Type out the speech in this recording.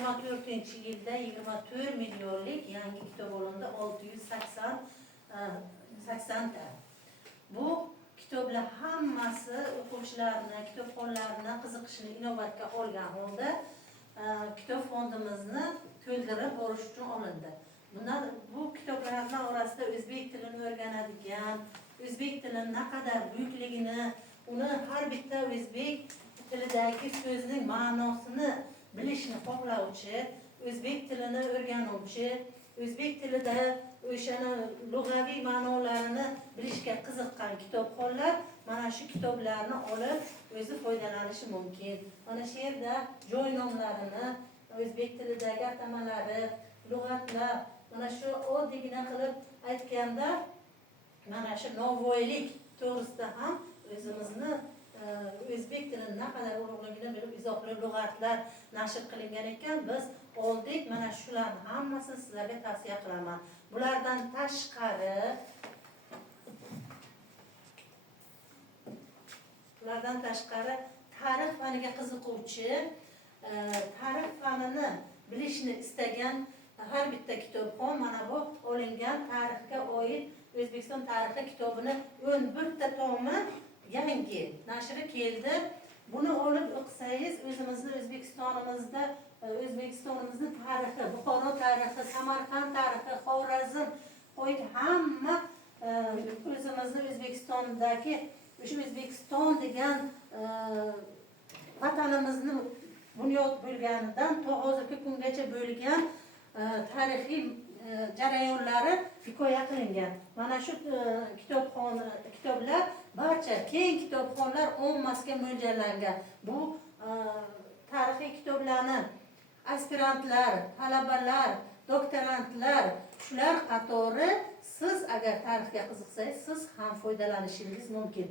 2024-yilda 24 millionlik yangi kitob olindi, 680 ta. Bu kitoblar hammasi o'quvchilarni, kitobxonlarni qiziqishini inobatga olgan holda kitob fondimizni to'ldirib borish uchun olindi. Bu kitoblarning orasida o'zbek tilini o'rganadigan, o'zbek tilining naqadar buyukligini, uni har bitta o'zbek tilidagi so'zning ma'nosini bilishni xohlovchi, o'zbek tilini o'rganuvchi, o'zbek tilida o'shani lug'aviy ma'nolarini bilishga qiziqqan kitobxonlar mana shu kitoblarni olib o'zi foydalanishi mumkin. Mana shu yerda joy nomlarini, o'zbek tilidagi atamalari, lug'atlar, mana shu oddiygina qilib aytganda mana shu novvoylik to'g'risida ham o'zimizni o'zbek tilini naqadar ulug'ligini bilib izohli lug'atlar nashr qilingan ekan. Biz oldik, mana shularni hammasini sizlarga tavsiya qilaman. Bulardan tashqari tarix faniga qiziquvchi, tarix fanini bilishni istagan har bitta kitobxon mana bu olingan tarixga oid O'zbekiston tarixi kitobini 11 ta tomi yangi nashri keldi. Buni olib o'qisangiz o'zimizni O'zbekistonimizni tarixi, Buxoro tarixi, Samarqand tarixi, Xorazm, hamma o'zimizni O'zbekistondagi o'sha O'zbekiston degan vatanimizni bunyod bo'lganidan to hozirgi kungacha bo'lgan tarixiy jarayonlari hikoya qilingan. Mana shu kitoblar barcha keng kitobxonlar ommasiga mo'ljallangan. Bu tarixiy kitoblarni aspirantlar, talabalar, doktorantlar, shular qatori siz agar tarixga qiziqsangiz, siz ham foydalanishingiz mumkin.